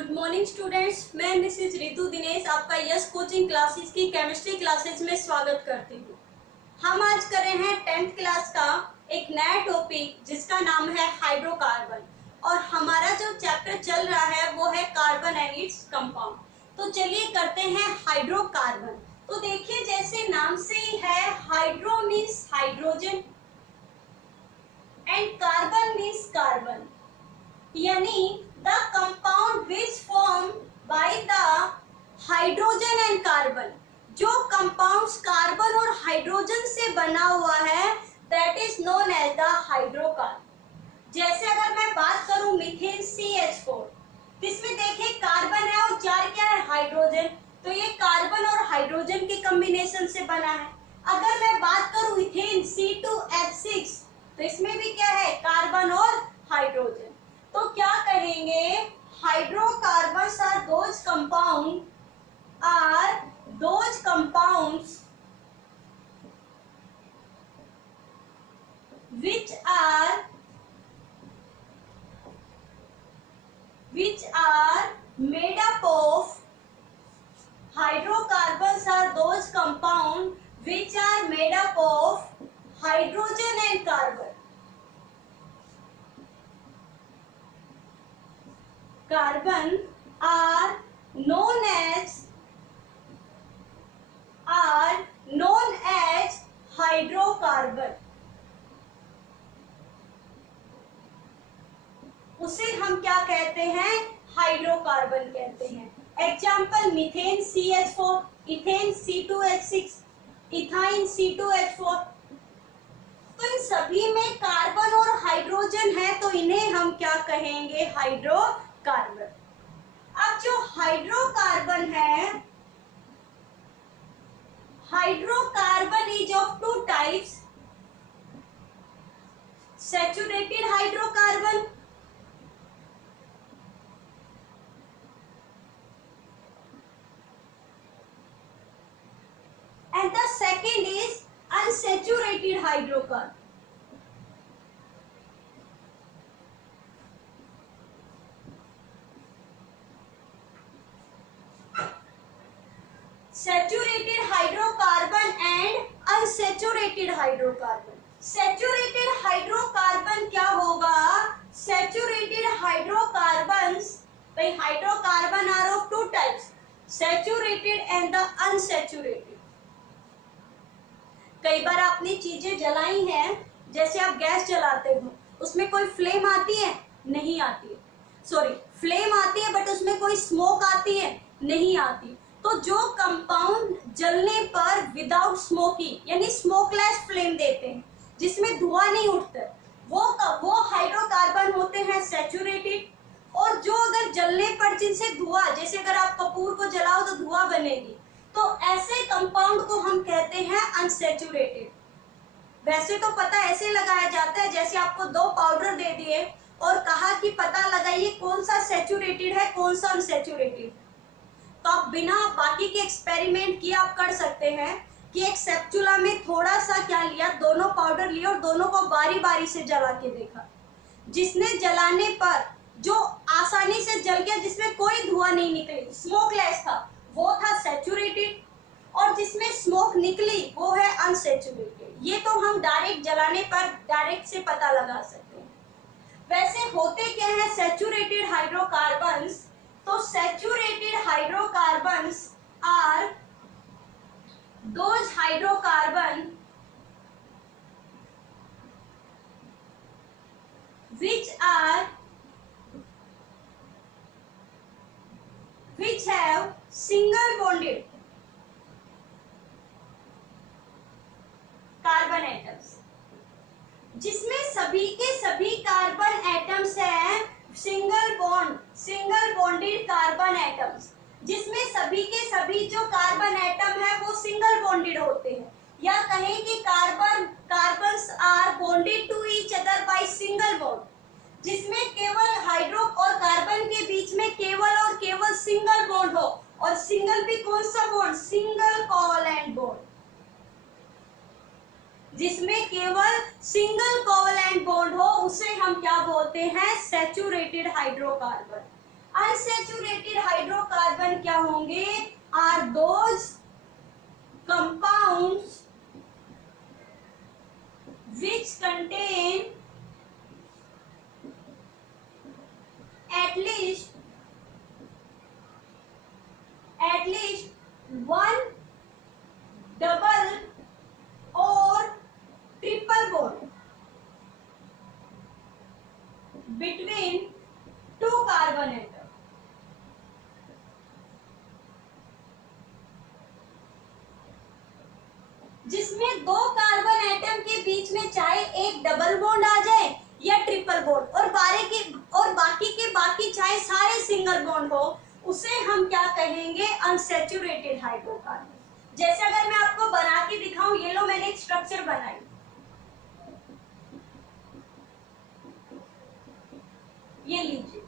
Good morning students, मैं Mrs Ritu Dinesh आपका yes coaching classes की केमिस्ट्री क्लासेस में स्वागत करती हूँ। हम आज कर रहे हैं 10th क्लास का एक नया टॉपिक जिसका नाम है हाइड्रोकार्बन और हमारा जो चैप्टर चल रहा है वो है कार्बन एंड इट्स कंपाउंड। तो चलिए करते हैं हाइड्रोकार्बन। तो देखिए जैसे नाम से ही है, hydro means hydrogen and carbon means carbon, यानी the compound which formed by the hydrogen and carbon, जो compounds कार्बन और हाइड्रोजन से बना हुआ है that is known as the hydrocarbon। जैसे अगर मैं बात करूं मीथेन CH4, इसमें देखिए कार्बन है और चार क्या है, हाइड्रोजन, तो ये कार्बन और हाइड्रोजन के कॉम्बिनेशन से बना है। अगर मैं बात करूं इथेन C2H6, तो इसमें भी क्या है, कार्बन और हाइड्रोजन। तो क्या कहेंगे, hydrocarbons are those compounds which are made up of hydrocarbons are those compounds which are made up of hydrogen and carbon। Carbon are known as hydrocarbon. उसे हम क्या कहते हैं, हाइड्रोकार्बन कहते हैं। Example methane CH4, ethane C2H6, ethyne C2H4। तो इन सभी में कार्बन और हाइड्रोजन है, तो इन्हें हम क्या कहेंगे, हाइड्रोकार्बन। अब जो हाइड्रोकार्बन है, hydrocarbon is of two types, saturated hydrocarbon and the second is unsaturated hydrocarbon। Saturated hydrocarbon and unsaturated hydrocarbon। Saturated hydrocarbon क्या होगा, Saturated hydrocarbons, भाई hydrocarbon are of two types, Saturated and the unsaturated। कई बार आपने चीजें जलाई हैं, जैसे आप गैस जलाते हो, उसमें कोई फ्लेम आती है, नहीं आती है, सॉरी फ्लेम आती है बट उसमें कोई स्मोक आती है, नहीं आती। तो जो कंपाउंड जलने पर विदाउट स्मोकिंग यानी स्मोकलेस फ्लेम देते हैं, जिसमें धुआं नहीं उठता, वो हाइड्रोकार्बन होते हैं सैचुरेटेड। और जो अगर जलने पर जिनसे धुआं, जैसे अगर आप कपूर को जलाओ तो धुआं बनेगी, तो ऐसे कंपाउंड को हम कहते हैं अनसैचुरेटेड। वैसे तो पता ऐसे लगाया जाता है, जैसे आपको दो पाउडर दे दिए और कहा कि पता लगाइए कौन सा सैचुरेटेड है कौन सा अनसैचुरेटेड, तो आप बिना बाकी के एक्सपेरिमेंट किए आप कर सकते हैं कि एक स्पैचुला में थोड़ा सा क्या लिया, दोनों पाउडर लिए और दोनों को बारी बारी से जला के देखा। जिसने जलाने पर जो आसानी से जल गया, जिसमें कोई धुआं नहीं निकली, स्मोकलेस था, वो था सैचुरेटेड, और जिसमें स्मोक निकली वो है अनसैचुरेटेड। ये तो हम डायरेक्ट जलाने पर डायरेक्ट से पता लगा सकते हैं। वैसे होते क्या है सैचुरेटेड हाइड्रोकार्बन्स, तो saturated hydrocarbons are those hydrocarbon which have single bonded carbon atoms, जिसमें सभी के सभी कार्बन एटम्स हैं सिंगल बॉन्डेड कार्बन एटम्स, जिसमें सभी के सभी जो कार्बन एटम है वो सिंगल बॉन्डेड होते हैं, या कहें कि carbons are bonded to each other by single bond, जिसमें केवल हाइड्रो और कार्बन के बीच में केवल और केवल सिंगल बॉन्ड हो, और सिंगल भी कौन सा बॉन्ड, सिंगल कोवैलेंट बॉन्ड। जिसमें केवल सिंगल कोवैलेंट बॉन्ड हो उसे हम क्या बोलते हैं, सैचुरेटेड हाइड्रोकार्बन। अनसैचुरेटेड हाइड्रोकार्बन क्या होंगे? Are those compounds which contain at least one double or triple bond between two carbon atom. जिसमें दो कार्बन एटम के बीच में चाहे एक डबल बॉन्ड आ जाए या ट्रिपल बॉन्ड और बाकी चाहे सारे सिंगल बॉन्ड हो, उसे हम क्या कहेंगे? Unsaturated hydrocarbon. जैसे अगर मैं आपको बना के दिखाऊं, ये लो मैंने एक स्ट्रक्चर बनाई, ये लीजिए,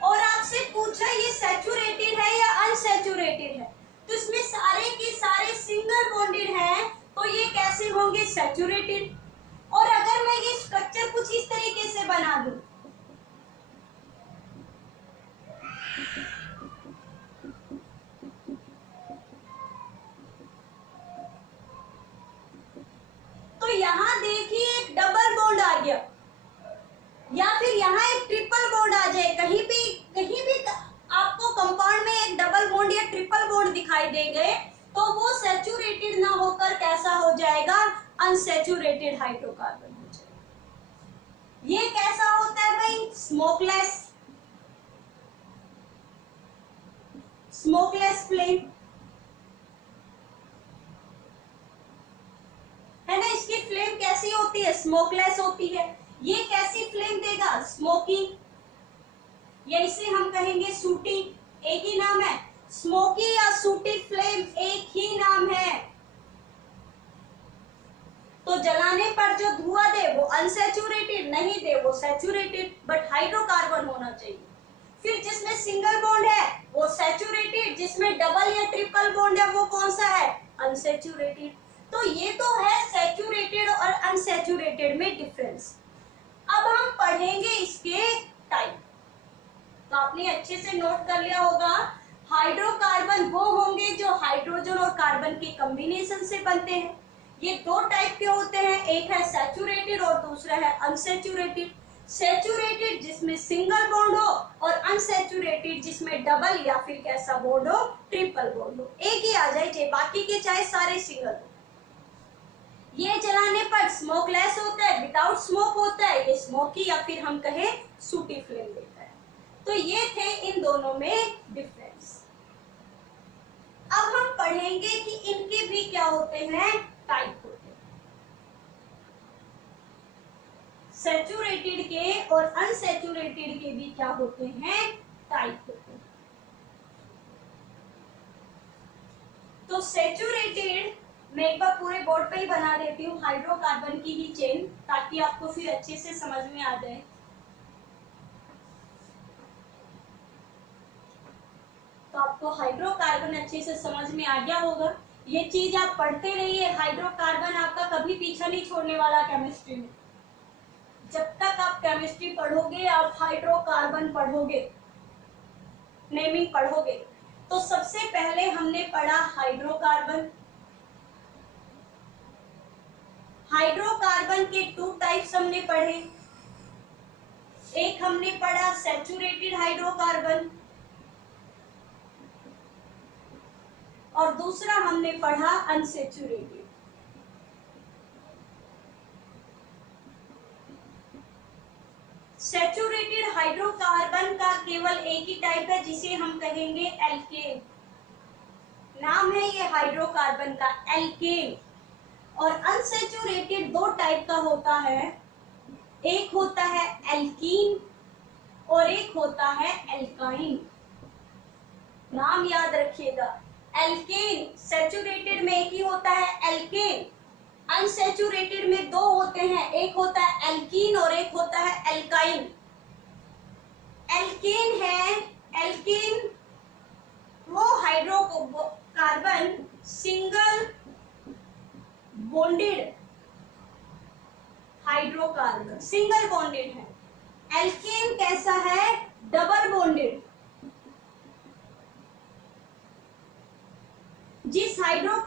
और आपसे पूछा ये सैचुरेटेड है या अनसैचुरेटेड है, तो इसमें सारे के सारे सिंगल बॉन्डेड हैं, तो ये कैसे होंगे? सैचुरेटेड। और अगर मैं ये स्ट्रक्चर कुछ इस तरीके से बना दूं, तो यहां देखिए एक डबल बॉन्ड आ गया, या फिर यहाँ एक ट्रिपल बॉन्ड आ जाए, कहीं भी आपको कंपाउंड में एक डबल बॉन्ड या ट्रिपल बॉन्ड दिखाई दे गए, तो वो सैचुरेटेड ना होकर कैसा हो जाएगा? अनसैचुरेटेड हाइड्रोकार्बन हो जाएगा। ये कैसा होता है भाई? स्मोकलेस फ्लेम है ना। इसकी फ्लेम कैसी होती है? स्मोकलेस होती है। ये कैसी फ्लेम देगा? स्मोकी, या इसे हम कहेंगे सूटी, एक ही नाम है। स्मोकी या सूटी फ्लेम एक ही नाम है। तो जलाने पर जो धुआं दे वो अनसैचुरेटेड नहीं दे, वो सैचुरेटेड, बट हाइड्रोकार्बन होना चाहिए। फिर जिसमें सिंगल बॉन्ड है वो सैचुरेटेड, जिसमें डबल या ट्रिपल बॉन्ड है वो कौन सा है? अनसैचुरेटेड। तो ये तो है सैचुरेटेड और अनसैचुरेटेड में डिफरेंस। अब हम पढ़ेंगे इसके टाइप। तो आपने अच्छे से नोट कर लिया होगा, हाइड्रोकार्बन वो होंगे जो हाइड्रोजन और कार्बन के कॉम्बिनेशन से बनते हैं। ये दो टाइप के होते हैं, एक है सैचुरेटेड और दूसरा है अनसैचुरेटेड। सैचुरेटेड जिसमें सिंगल बॉन्ड हो, और अनसैचुरेटेड जिसमें डबल या फिर कैसा बॉन्ड हो? ट्रिपल बॉन्ड हो। एक ही आ जाए, बाकी के चाहे सारे सिंगल हो। ये जलाने पर स्मोकलेस होता है, विदाउट स्मोक होता है ये स्मोकी, या फिर हम कहें सूटी फ्लेम देता है। तो ये थे इन दोनों में डिफरेंस। अब हम पढ़ेंगे कि इनके भी क्या होते हैं? टाइप होते हैं। सैचुरेटेड के और अनसैचुरेटेड के भी क्या होते हैं? टाइप होते हैं। तो सैचुरेटेड मैं एक बार पूरे बोर्ड पे ही बना देती हूँ, हाइड्रोकार्बन की ही चेन, ताकि आपको फिर अच्छे से समझ में आ जाए। तो आपको हाइड्रोकार्बन अच्छे से समझ में आ गया होगा। ये चीज आप पढ़ते रहिए, हाइड्रोकार्बन आपका कभी पीछा नहीं छोड़ने वाला केमिस्ट्री में। जब तक आप केमिस्ट्री पढ़ोगे आप हाइड्रोकार्बन पढ़ोगे, नेमिंग पढ़ोगे। तो सबसे पहले हमने पढ़ा हाइड्रोकार्बन। हाइड्रोकार्बन के टू टाइप्स हमने पढ़े। एक हमने पढ़ा सैचुरेटेड हाइड्रोकार्बन, और दूसरा हमने पढ़ा अनसैचुरेटेड। सैचुरेटेड हाइड्रोकार्बन का केवल एक ही टाइप है जिसे हम कहेंगे एल्केन। नाम है ये हाइड्रोकार्बन का, एल्केन। और अनसैचुरेटेड दो टाइप का होता है, एक होता है एल्कीन और एक होता है एल्काइन। नाम याद रखिएगा, एल्केन सैचुरेटेड में एक ही होता है एल्केन, अनसैचुरेटेड में दो होते हैं, एक होता है एल्कीन और एक होता है एल्काइन। एल्केन है, एल्केन वो hydrocarbon single bonded hydrocarbon, single bonded है। एल्केन कैसा है? Double bonded.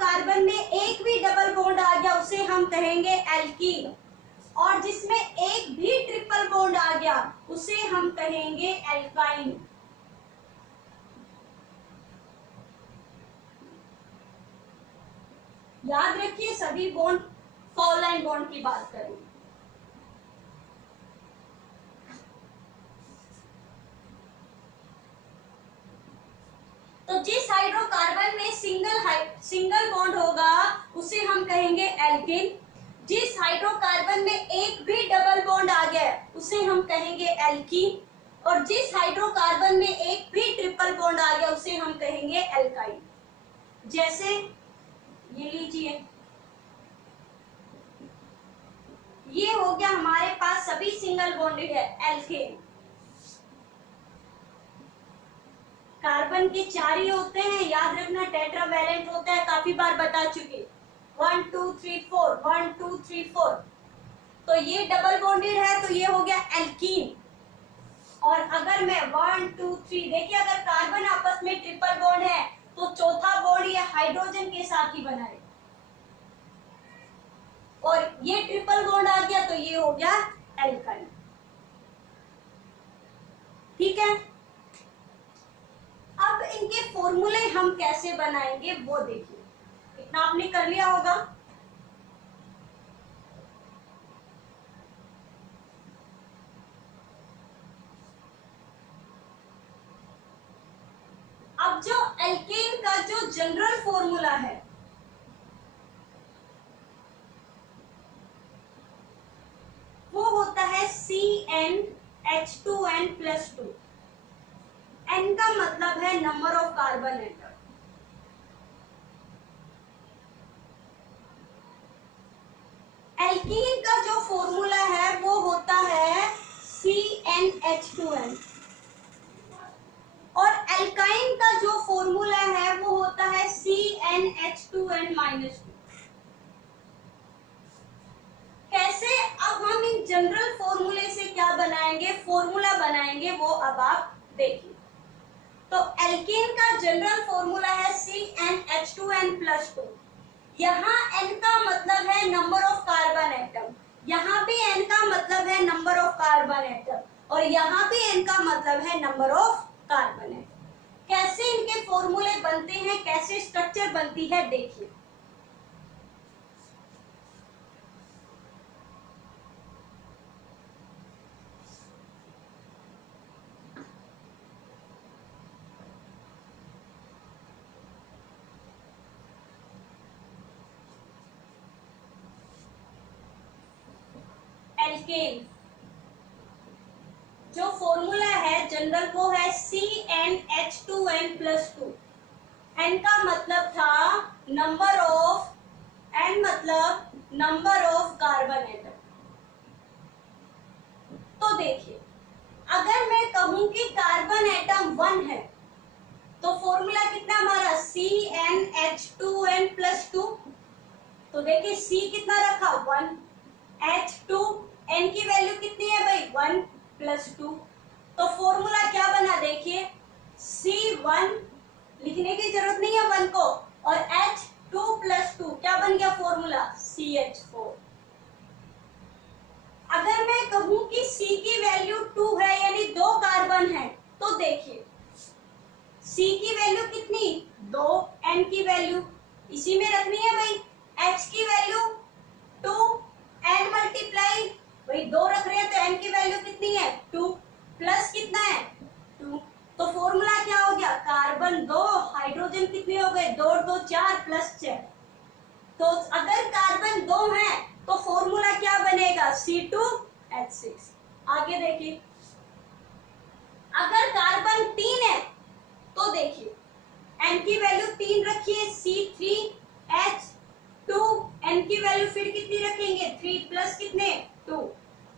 कार्बन में एक भी डबल बॉन्ड आ गया उसे हम कहेंगे एल्कीन, और जिसमें एक भी ट्रिपल बॉन्ड आ गया उसे हम कहेंगे एल्काइन। याद रखिए सभी बॉन्ड फॉल लाइन बॉन्ड की बात करेंगे। तो जिस हाइड्रोकार्बन में सिंगल बॉन्ड होगा उसे हम कहेंगे एल्कीन। जिस हाइड्रोकार्बन में एक भी डबल बॉन्ड आ गया उसे हम कहेंगे एल्कीन, और जिस हाइड्रोकार्बन में एक भी ट्रिपल बॉन्ड आ गया उसे हम कहेंगे एल्काइन। जैसे ये लीजिए, ये हो गया हमारे पास सभी सिंगल बॉन्डेड है एल्केन। कार्बन के 4 ही होते हैं, याद रखना टेट्रावैलेंट होता है, काफी बार बता चुके। 1 2 3 4 1 2 3 4। तो ये डबल बॉन्डेड है तो ये हो गया एल्कीन। और अगर मैं 1 2 3 देखिए, अगर कार्बन आपस में ट्रिपल बॉन्ड है तो चौथा बॉन्ड ये हाइड्रोजन के साथ ही बना है, और ये ट्रिपल बॉन्ड आ गया तो ये हो गया एल्काइन। ठीक है, अब इनके फॉर्मूले हम कैसे बनाएंगे वो देखिए। इतना आपने कर लिया होगा। अब जो एल्केन का जो जनरल फॉर्मूला है वो होता है CnH2n+2। N का मतलब है number of carbon atom. Alkene का जो फॉर्मूला है वो होता है CnH2n, और एल्काइन का जो फॉर्मूला है वो होता है CnH2n-2। कैसे? अब हम इन जनरल फॉर्मूले से क्या बनाएंगे, फॉर्मूला बनाएंगे, वो अब आप देखिए। तो एल्कीन का जनरल फॉर्मूला है CnH2n+2। यहाँ n का मतलब है नंबर ऑफ कार्बन एटम, यहाँ भी n का मतलब है नंबर ऑफ कार्बन एटम, और यहाँ भी n का मतलब है नंबर ऑफ कार्बन एटम। कैसे इनके फॉर्मूले बनते हैं, कैसे स्ट्रक्चर बनती है, देखिए। एल्केन जो फॉर्मूला है जनरल वो है CnH2n+2। n का मतलब था नंबर ऑफ, n मतलब नंबर ऑफ कार्बन एटम। तो देखिए, अगर मैं कहूं कि कार्बन एटम 1 है तो फॉर्मूला कितना हमारा CnH2n+2। तो देखिए C कितना रखा 1, H2, n की वैल्यू कितनी है भाई 1+2। तो फॉर्मूला क्या बना देखिए, C1 लिखने की जरूरत नहीं है 1 को, और H2+2 क्या बन गया फॉर्मूला CH4। अगर मैं कहूं कि C की वैल्यू 2 है यानी 2 कार्बन है, तो देखिए C की वैल्यू कितनी 2, n की वैल्यू इसी में रखनी है भाई, H की वैल्यू 2, n मल्टीप्लाई भाई 2 रख रहे हैं तो n की वैल्यू कितनी है 2, प्लस कितना है 2। तो फॉर्मूला क्या हो गया, कार्बन 2, हाइड्रोजन कितने हो गए 2 2 4 प्लस 6। तो अगर कार्बन 2 है तो फॉर्मूला क्या बनेगा C2H6। आगे देखिए, अगर कार्बन 3 है तो देखिए n की वैल्यू 3 रखिए, C3H2, n की वैल्यू फिर कितनी रखेंगे 3 प्लस कितने 2।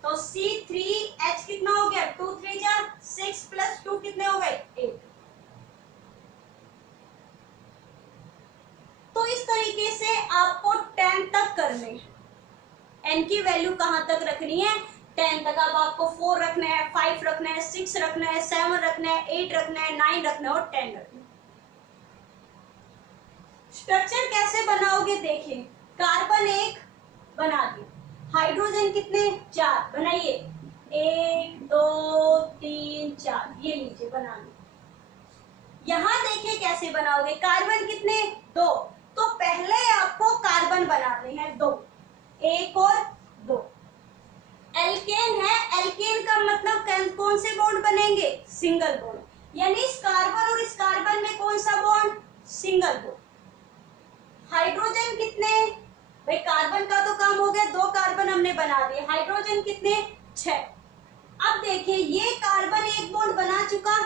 तो C3H कितना हो गया 2 3 जा 6 प्लस 2 कितने हो गए 8। तो इस तरीके से आपको 10 तक करने हैं। n की वैल्यू कहां तक रखनी है 10 तक। अब आपको 4 रखना है, 5 रखना है, 6 रखना है, 7 रखना है, 8 रखना है, 9 रखना है और 10 रखना है। स्ट्रक्चर कैसे बनाओगे देखिए, कार्बन एक बना दिया, हाइड्रोजन कितने 4 बनाइए, 1 2 3 4, ये लीजिए बना लो। यहां देखिए कैसे बनाओगे, कार्बन कितने 2, तो पहले आपको कार्बन बनाने हैं 2, 1 और 2। एल्केन है, एल्केन का मतलब कौन से बॉन्ड बनेंगे, सिंगल बॉन्ड, यानी इस कार्बन और इस कार्बन में कौन सा बॉन्ड, सिंगल बॉन्ड। हाइड्रोजन कितने, भाई कार्बन का तो काम हो गया, 2 कार्बन हमने बना दिए, हाइड्रोजन कितने 6। अब देखिए ये कार्बन एक बॉन्ड बना चुका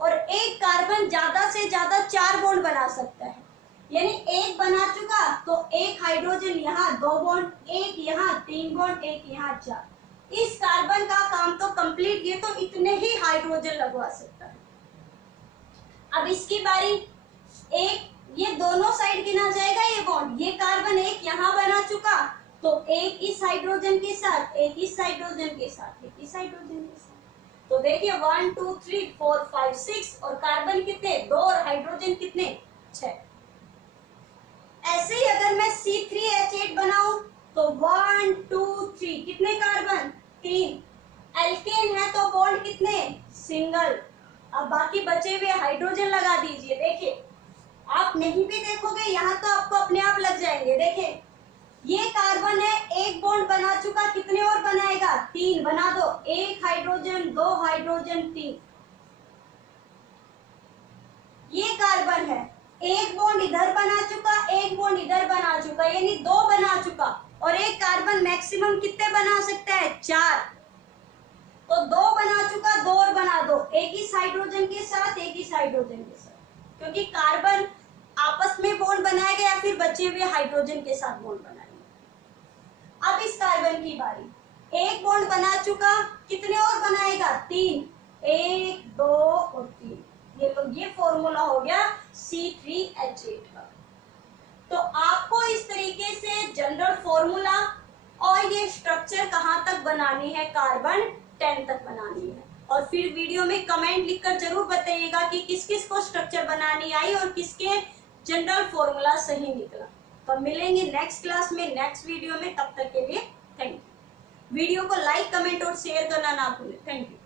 और एक कार्बन ज्यादा से ज्यादा 4 बॉन्ड बना सकता है, यानी एक बना चुका तो एक हाइड्रोजन यहाँ 2 बॉन्ड, एक यहाँ 3 बॉन्ड, एक यहाँ 4। इस कार्बन का काम तो कंप्लीट, ये तो इतने ही हाइड्रोजन लगवा सकता है। अब इसकी बारी, एक ये दोनों साइड गिना जाएगा ये बॉन्ड, ये कार्बन एक यहाँ बना चुका तो एक इस हाइड्रोजन के साथ, एक इस हाइड्रोजन के साथ, एक इस हाइड्रोजन के साथ, तो देखिए 1 2 3 4 5 6 और कार्बन कितने 2 और हाइड्रोजन कितने 6। ऐसे ही अगर मैं C3H8 बनाऊं तो 1 2 3 कितने कार्बन 3, एल्केन है तो बॉन्ड कितने सिंगल। अब बाकी बचे हुए हाइड्रोजन लगा दीजिए, देखिए आप नहीं भी देखोगे यहाँ तो आपको अपने आप लग जाएंगे। देखिए ये कार्बन है, एक बॉन्ड बना चुका, कितने और बनाएगा 3, बना दो, 1 हाइड्रोजन 2 हाइड्रोजन 3। ये कार्बन है, एक बॉन्ड इधर बना चुका, एक बॉन्ड इधर बना चुका, यानी 2 बना चुका, और एक कार्बन मैक्सिमम कितने बना सकता है 4, तो 2 बना चुका, 2 और बना दो, एक इस हाइड्रोजन के साथ, एक इस हाइड्रोजन के साथ, क्योंकि कार्बन आपस में बॉन्ड बनाएगा या फिर बचे हुए हाइड्रोजन के साथ बॉन्ड बनाएगा। अब इस कार्बन की बारी, एक बॉन्ड बना चुका, कितने और बनाएगा 3, 1 2 और 3, ये फॉर्मूला हो गया C3H8 का। तो आपको इस तरीके से जनरल फॉर्मूला और ये स्ट्रक्चर कहाँ तक बनानी है, कार्बन 10 तक बनानी है। और फिर वीडियो में कमेंट लिखकर जरूर बताइएगा कि किस किस को स्ट्रक्चर बनानी आई और किसके जनरल फॉर्मूला सही निकला। तो मिलेंगे नेक्स्ट क्लास में, नेक्स्ट वीडियो में, तब तक के लिए थैंक यू। वीडियो को लाइक कमेंट और शेयर करना ना भूलें। Thank you.